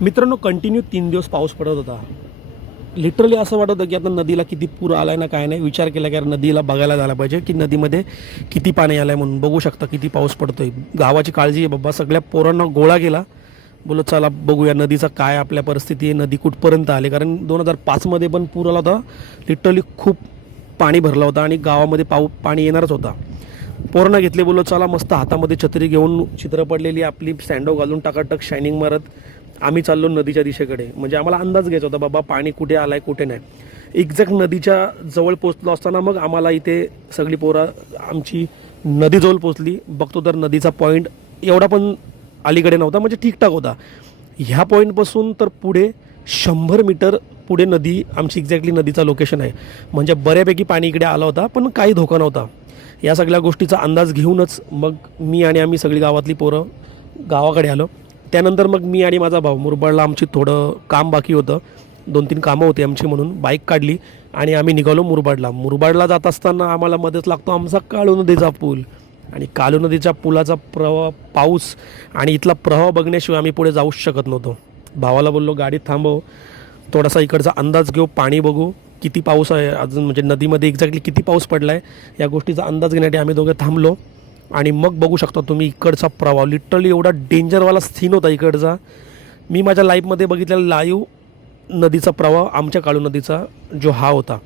मित्रांनो, कंटिन्यू 3 दिवस पाऊस पडत होता. लिटरली असं वाटत होतं की आता नदीला किती पूर आला आहे ना, काय नाही. विचार केला की यार नदीला बघायला जायला पाहिजे की नदीमध्ये किती पाणी आलं आहे म्हणून. बघू शकता किती पाऊस पडतो आहे. गावाची काळजी आहे बाबा. सगळ्या पोरांना गोळा केला. बोलो चला बघूया नदीचा काय आपल्या परिस्थिती आहे, नदी कुठपर्यंत आली. कारण 2005मध्ये पण पूर आला होता. लिटरली खूप पाणी भरला होता आणि गावामध्ये पाणी येणारच होता. पोरांना घेतले, बोललो चला मस्त हातामध्ये छत्री घेऊन चित्र पडलेली आपली सँडो घालून टाकाटक शायनिंग मारत आम्ही चाललो नदीच्या दिशेकडे. म्हणजे आम्हाला अंदाज घ्यायचा होता बाबा पाणी कुठे आलं आहे कुठे नाही. एक्झॅक्ट नदीच्या जवळ पोचलो असताना मग आम्हाला इथे सगळी पोरं आमची नदीजवळ पोचली. बघतो तर नदीचा पॉईंट एवढा पण अलीकडे नव्हता, म्हणजे ठीकठाक होता. ह्या पॉईंटपासून तर पुढे 100 मीटर पुढे नदी आमची एक्झॅक्टली नदीचा लोकेशन आहे. म्हणजे बऱ्यापैकी पाणी इकडे आला होता पण काही धोका नव्हता. या सगळ्या गोष्टीचा अंदाज घेऊनच मग मी आणि आम्ही सगळी गावातली पोरं गावाकडे आलो. त्यानंतर मग मी आणि माझा भाऊ मुरबाडला आमची थोडं काम बाकी होतं. 2-3 कामं होती आमची म्हणून बाईक काढली आणि आम्ही निघालो मुरबाडला. मुरबाडला जात असताना आम्हाला मदत लागतो आमचा काळू नदीचा पूल. आणि काळू नदीच्या पुलाचा प्रवाह, पाऊस आणि इथला प्रवाह बघण्याशिवाय आम्ही पुढे जाऊच शकत नव्हतो. भावाला बोललो गाडीत थांबव, थोडासा इकडचा अंदाज घेऊ, पाणी बघू किती पाऊस आहे अजून, म्हणजे नदीमध्ये एक्झॅक्टली किती पाऊस पडला आहे या गोष्टीचा अंदाज घेण्यासाठी आम्ही दोघे थांबलो. आणि मग बघू शकता तुम्ही इकडचा प्रवाह. लिटरली एवढा डेंजरवाला सीन होता इकडचा. मी माझ्या लाईफमध्ये बघितलेला लाईव्ह नदीचा प्रवाह आमच्या काळू नदीचा जो हा होता.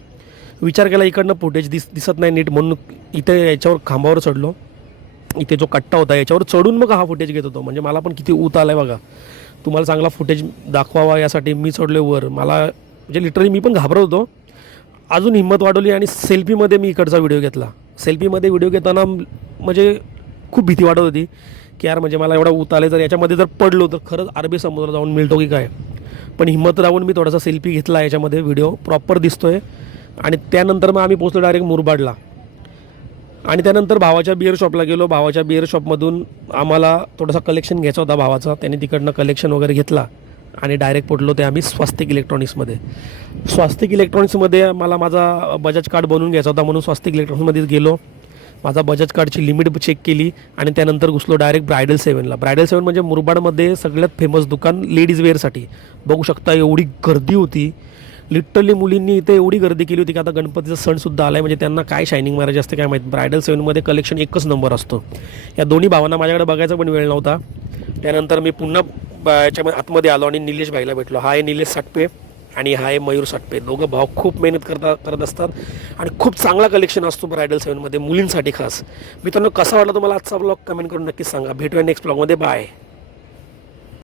विचार केला इकडनं फुटेज दिसत नाही नीट म्हणून इथे याच्यावर खांबावर चढलो. इथे जो कट्टा होता याच्यावर चढून मग हा फुटेज घेत होतो. म्हणजे मला पण किती ऊत आला आहे बघा. तुम्हाला चांगला फुटेज दाखवावा यासाठी मी चढलो वर. मला म्हणजे लिटरली मी पण घाबरत होतो. अजून हिंमत वाढवली आणि सेल्फीमध्ये मी इकडचा व्हिडिओ घेतला. सेल्फीमध्ये व्हिडिओ घेताना म्हणजे खूप भीती वाटत होती की यार म्हणजे मला एवढा ऊत आले, जर याच्यामध्ये जर पडलो तर खरंच अरबी समुद्रात जाऊन मिळतो की काय. पण हिंमत राहून मी थोडासा सेल्फी घेतला. याच्यामध्ये व्हिडिओ प्रॉपर दिसतो आहे. आणि त्यानंतर मग आम्ही पोचलो डायरेक्ट मुरबाडला. आणि त्यानंतर भावाच्या बिअर शॉपला गेलो. भावाच्या बिअर शॉपमधून आम्हाला थोडासा कलेक्शन घ्यायचा होता भावाचा. त्याने तिकडनं कलेक्शन वगैरे घेतला आणि डायरेक्ट पोचलो ते आम्ही स्वास्तिक इलेक्ट्रॉनिक्समध्ये. स्वास्तिक इलेक्ट्रॉनिक्समध्ये मला माझा बजाज कार्ड बनवून घ्यायचा होता म्हणून स्वास्तिक इलेक्ट्रॉनिक्समध्येच गेलो. माझा बजाज कार्डची लिमिट चेक केली आणि त्यानंतर घुसलो डायरेक्ट ब्रायडल 7ला. ब्रायडल 7 म्हणजे मुरबाडमध्ये सगळ्यात फेमस दुकान लेडीज वेअरसाठी. बघू शकता एवढी गर्दी होती. लिटरली मुलींनी इथे एवढी गर्दी केली होती की आता गणपतीचा सणसुद्धा आला आहे, म्हणजे त्यांना काय शायनिंग मारायची असते काय माहीत. ब्रायडल 7मध्ये कलेक्शन एकच नंबर असतो. या दोन्ही भावांना माझ्याकडे बघायचा पण वेळ नव्हता. त्यानंतर मी पुन्हा याच्यामध्ये आतमध्ये आलो आणि निलेश भाईला भेटलो. हा आहे निलेश साटपे आणि हा आहे मयूर साटपे. दोघं भाव खूप मेहनत करत असतात आणि खूप चांगला कलेक्शन असतो ब्रायडल 7मध्ये मुलींसाठी खास. मित्रांनो, कसा वाटला तुम्हाला आजचा ब्लॉग कमेंट करून नक्कीच सांगा. भेटूया नेक्स्ट ब्लॉगमध्ये. बाय.